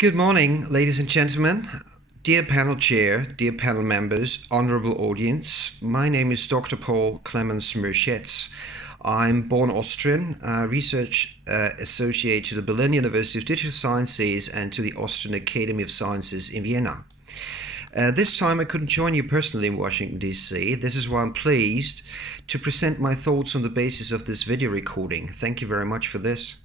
Good morning, ladies and gentlemen. Dear panel chair, dear panel members, honorable audience, my name is Dr. Paul Clemens Merschetz. I'm born Austrian, research associate to the Berlin University of Digital Sciences and to the Austrian Academy of Sciences in Vienna. This time I couldn't join you personally in Washington, D.C. This is why I'm pleased to present my thoughts on the basis of this video recording. Thank you very much for this.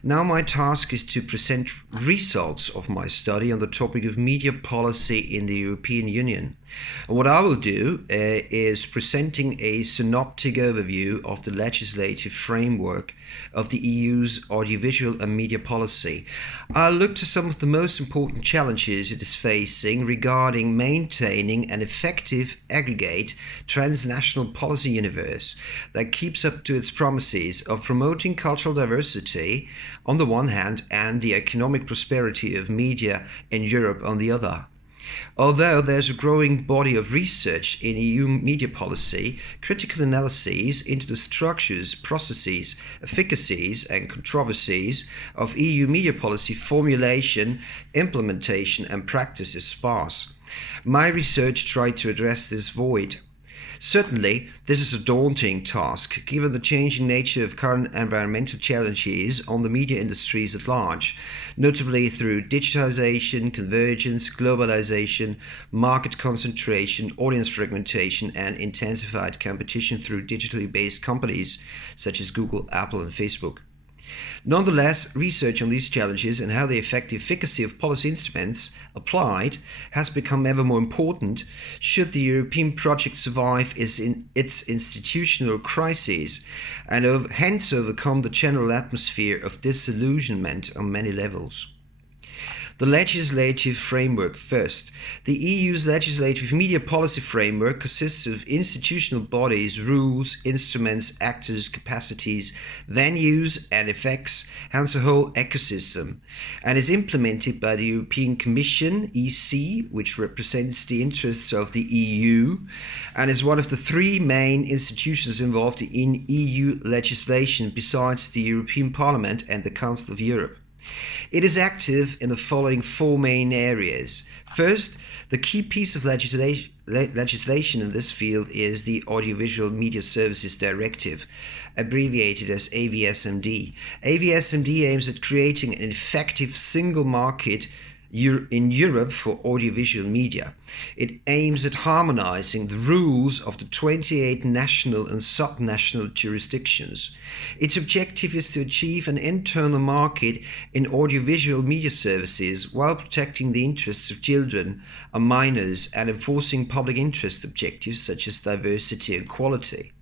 Now my task is to present results of my study on the topic of media policy in the European Union. And what I will do is presenting a synoptic overview of the legislative framework of the EU's audiovisual and media policy. I'll look to some of the most important challenges it is facing regarding maintaining an effective aggregate transnational policy universe that keeps up to its promises of promoting cultural diversity on the one hand and the economic prosperity of media in Europe on the other. Although there's a growing body of research in EU media policy, critical analyses into the structures, processes, efficacies and controversies of EU media policy formulation, implementation and practice is sparse. My research tried to address this void. Certainly, this is a daunting task, given the changing nature of current environmental challenges on the media industries at large, notably through digitization, convergence, globalization, market concentration, audience fragmentation, and intensified competition through digitally based companies such as Google, Apple, and Facebook. Nonetheless, research on these challenges and how they affect the efficacy of policy instruments applied has become ever more important should the European project survive its institutional crises and hence overcome the general atmosphere of disillusionment on many levels. The legislative framework first. The EU's legislative media policy framework consists of institutional bodies, rules, instruments, actors, capacities, venues, and effects, hence a whole ecosystem, and is implemented by the European Commission, EC, which represents the interests of the EU, and is one of the three main institutions involved in EU legislation besides the European Parliament and the Council of Europe. It is active in the following four main areas. First, the key piece of legislation in this field is the Audiovisual Media Services Directive, abbreviated as AVSMD. AVSMD aims at creating an effective single market in Europe for audiovisual media. It aims at harmonizing the rules of the 28 national and subnational jurisdictions. Its objective is to achieve an internal market in audiovisual media services while protecting the interests of children and minors and enforcing public interest objectives such as diversity and quality.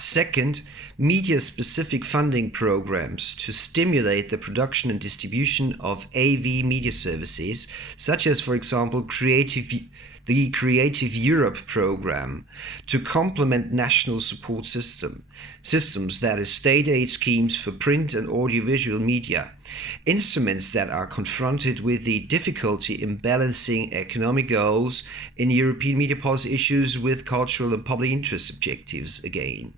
Second, media-specific funding programs to stimulate the production and distribution of AV media services, such as, for example, the Creative Europe program, to complement national support systems, that is, state aid schemes for print and audiovisual media, instruments that are confronted with the difficulty in balancing economic goals in European media policy issues with cultural and public interest objectives again.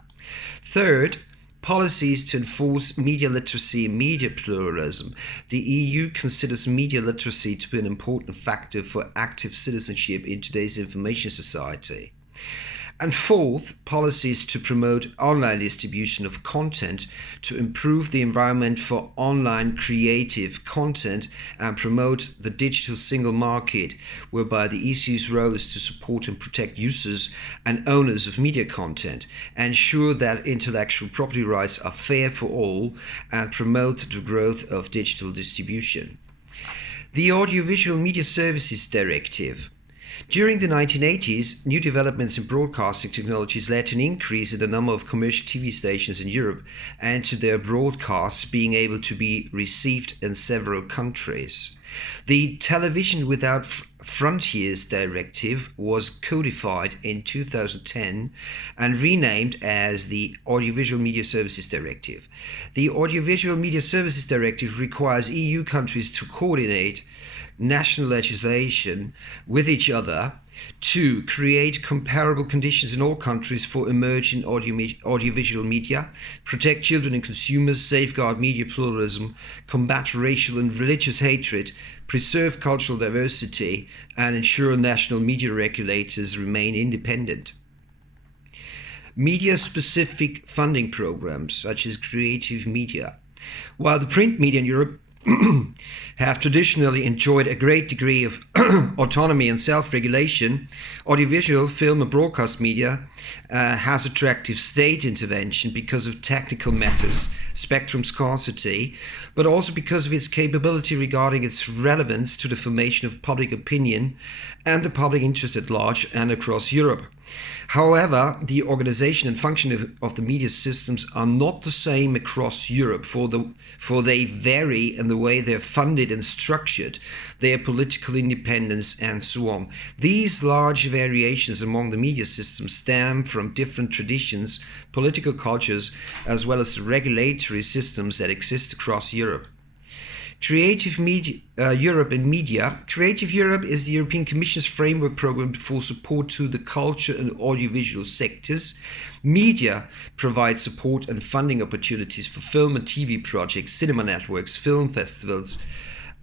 Third, policies to enforce media literacy and media pluralism. The EU considers media literacy to be an important factor for active citizenship in today's information society. And fourth, policies to promote online distribution of content to improve the environment for online creative content and promote the digital single market, whereby the EC's role is to support and protect users and owners of media content, ensure that intellectual property rights are fair for all, and promote the growth of digital distribution. The Audiovisual Media Services Directive. During the 1980s, new developments in broadcasting technologies led to an increase in the number of commercial TV stations in Europe and to their broadcasts being able to be received in several countries. The Television Without Frontiers Directive was codified in 2010 and renamed as the Audiovisual Media Services Directive. The Audiovisual Media Services Directive requires EU countries to coordinate national legislation with each other 2. Create comparable conditions in all countries for emerging audiovisual media, protect children and consumers, safeguard media pluralism, combat racial and religious hatred, preserve cultural diversity, and ensure national media regulators remain independent. Media-specific funding programs, such as creative media. While the print media in Europe have traditionally enjoyed a great degree of autonomy and self-regulation, audiovisual, film and broadcast media has attractive state intervention because of technical matters, spectrum scarcity, but also because of its capability regarding its relevance to the formation of public opinion and the public interest at large and across Europe. However, the organization and function of the media systems are not the same across Europe, for they vary in the way they're funded and structured, their political independence, and so on. These large variations among the media systems stem from different traditions, political cultures, as well as regulatory systems that exist across Europe. Creative Media, Europe and Media. Creative Europe is the European Commission's framework program for support to the culture and audiovisual sectors. Media provides support and funding opportunities for film and TV projects, cinema networks, film festivals,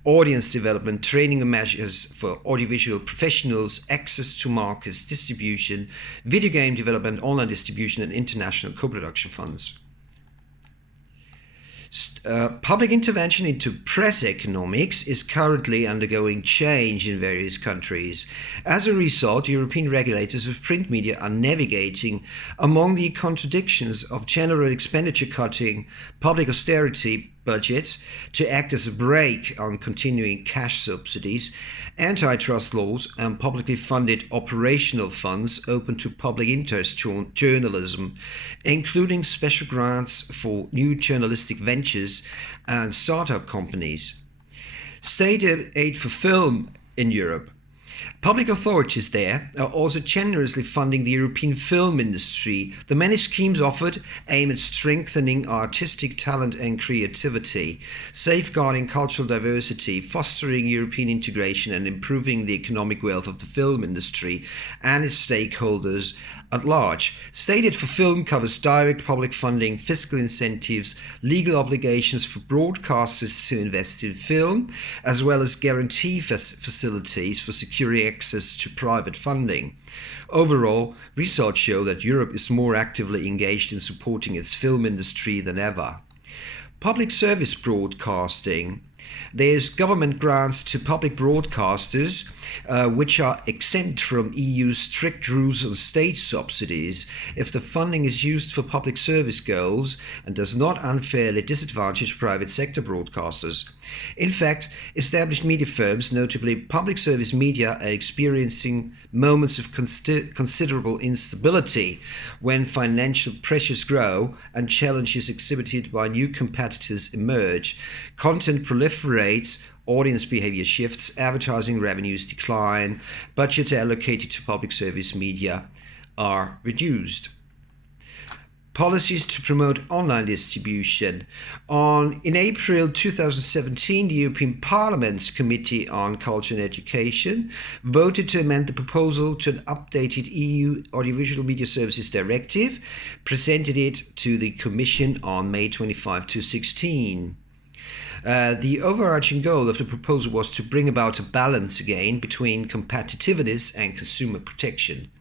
audience development, training and measures for audiovisual professionals, access to markets, distribution, video game development, online distribution, and international co-production funds. Public intervention into press economics is currently undergoing change in various countries. As a result, European regulators of print media are navigating among the contradictions of general expenditure cutting, public austerity budgets to act as a brake on continuing cash subsidies, antitrust laws, and publicly funded operational funds open to public interest journalism, including special grants for new journalistic ventures and startup companies. State aid for film in Europe. Public authorities there are also generously funding the European film industry. The many schemes offered aim at strengthening artistic talent and creativity, safeguarding cultural diversity, fostering European integration, and improving the economic wealth of the film industry and its stakeholders at large. State aid for film covers direct public funding, fiscal incentives, legal obligations for broadcasters to invest in film, as well as guarantee facilities for securing access to private funding. Overall, results show that Europe is more actively engaged in supporting its film industry than ever. Public service broadcasting. There's government grants to public broadcasters, which are exempt from EU's strict rules on state subsidies if the funding is used for public service goals and does not unfairly disadvantage private sector broadcasters. In fact, established media firms, notably public service media, are experiencing moments of considerable instability when financial pressures grow and challenges exhibited by new competitors emerge. Content proliferates, audience behavior shifts, advertising revenues decline, budgets allocated to public service media are reduced. Policies to promote online distribution. In April 2017, the European Parliament's Committee on Culture and Education voted to amend the proposal to an updated EU Audiovisual Media Services Directive, presented it to the Commission on May 25, 2016. The overarching goal of the proposal was to bring about a balance again between competitiveness and consumer protection.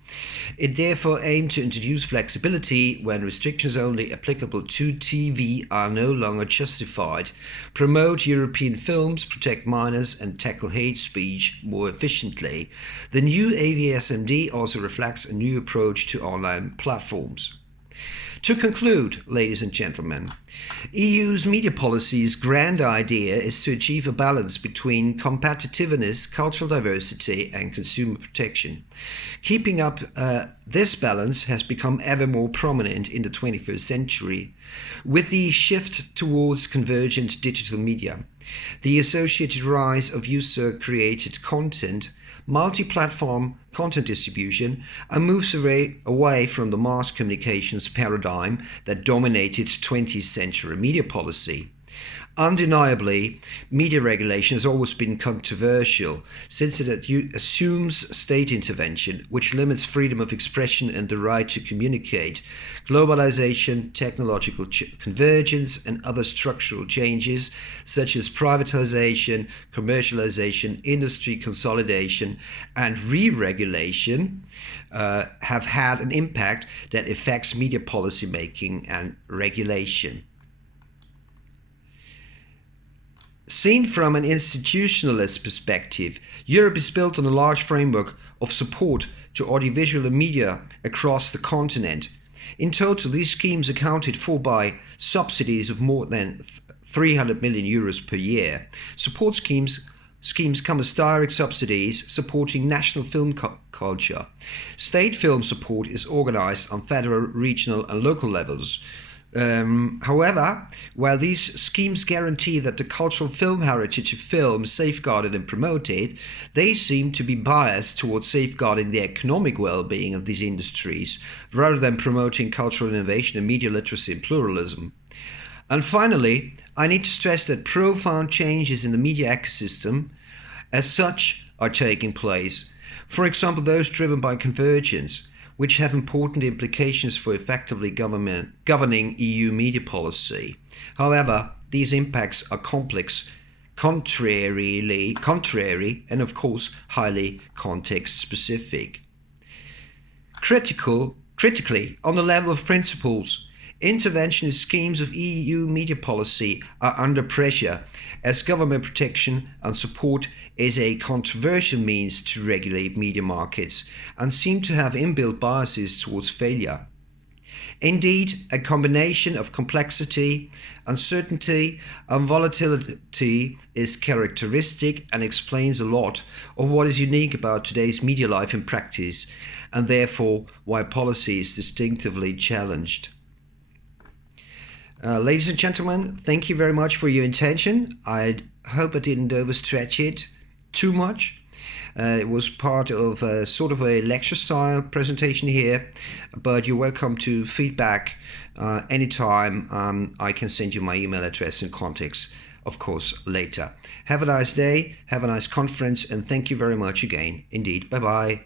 It therefore aimed to introduce flexibility when restrictions only applicable to TV are no longer justified, promote European films, protect minors, and tackle hate speech more efficiently. The new AVSMD also reflects a new approach to online platforms. To conclude, ladies and gentlemen, EU's media policy's grand idea is to achieve a balance between competitiveness, cultural diversity, and consumer protection. Keeping up this balance has become ever more prominent in the 21st century. With the shift towards convergent digital media, the associated rise of user-created content, multi-platform content distribution, and moves away from the mass communications paradigm that dominated 20th century media policy. Undeniably, media regulation has always been controversial since it assumes state intervention, which limits freedom of expression and the right to communicate. Globalization, technological convergence, and other structural changes such as privatization, commercialization, industry consolidation, and re-regulation have had an impact that affects media policy making and regulation. Seen from an institutionalist perspective, Europe is built on a large framework of support to audiovisual media across the continent. In total, these schemes accounted for by subsidies of more than 300 million euros per year. Support schemes come as direct subsidies supporting national film culture. State film support is organized on federal, regional, and local levels. However, while these schemes guarantee that the cultural film heritage of film is safeguarded and promoted, they seem to be biased towards safeguarding the economic well-being of these industries, rather than promoting cultural innovation and media literacy and pluralism. And finally, I need to stress that profound changes in the media ecosystem as such are taking place. For example, those driven by convergence, which have important implications for effectively governing EU media policy. However, these impacts are complex, contrary, and of course highly context-specific. Critically, on the level of principles, interventionist schemes of EU media policy are under pressure, as government protection and support is a controversial means to regulate media markets and seem to have inbuilt biases towards failure. Indeed, a combination of complexity, uncertainty, and volatility is characteristic and explains a lot of what is unique about today's media life and practice, and therefore why policy is distinctively challenged. Ladies and gentlemen, thank you very much for your attention. I hope I didn't overstretch it too much. It was part of sort of a lecture style presentation here, but you're welcome to feedback anytime. I can send you my email address and contacts, of course, later. Have a nice day, have a nice conference, and thank you very much again. Indeed, bye-bye.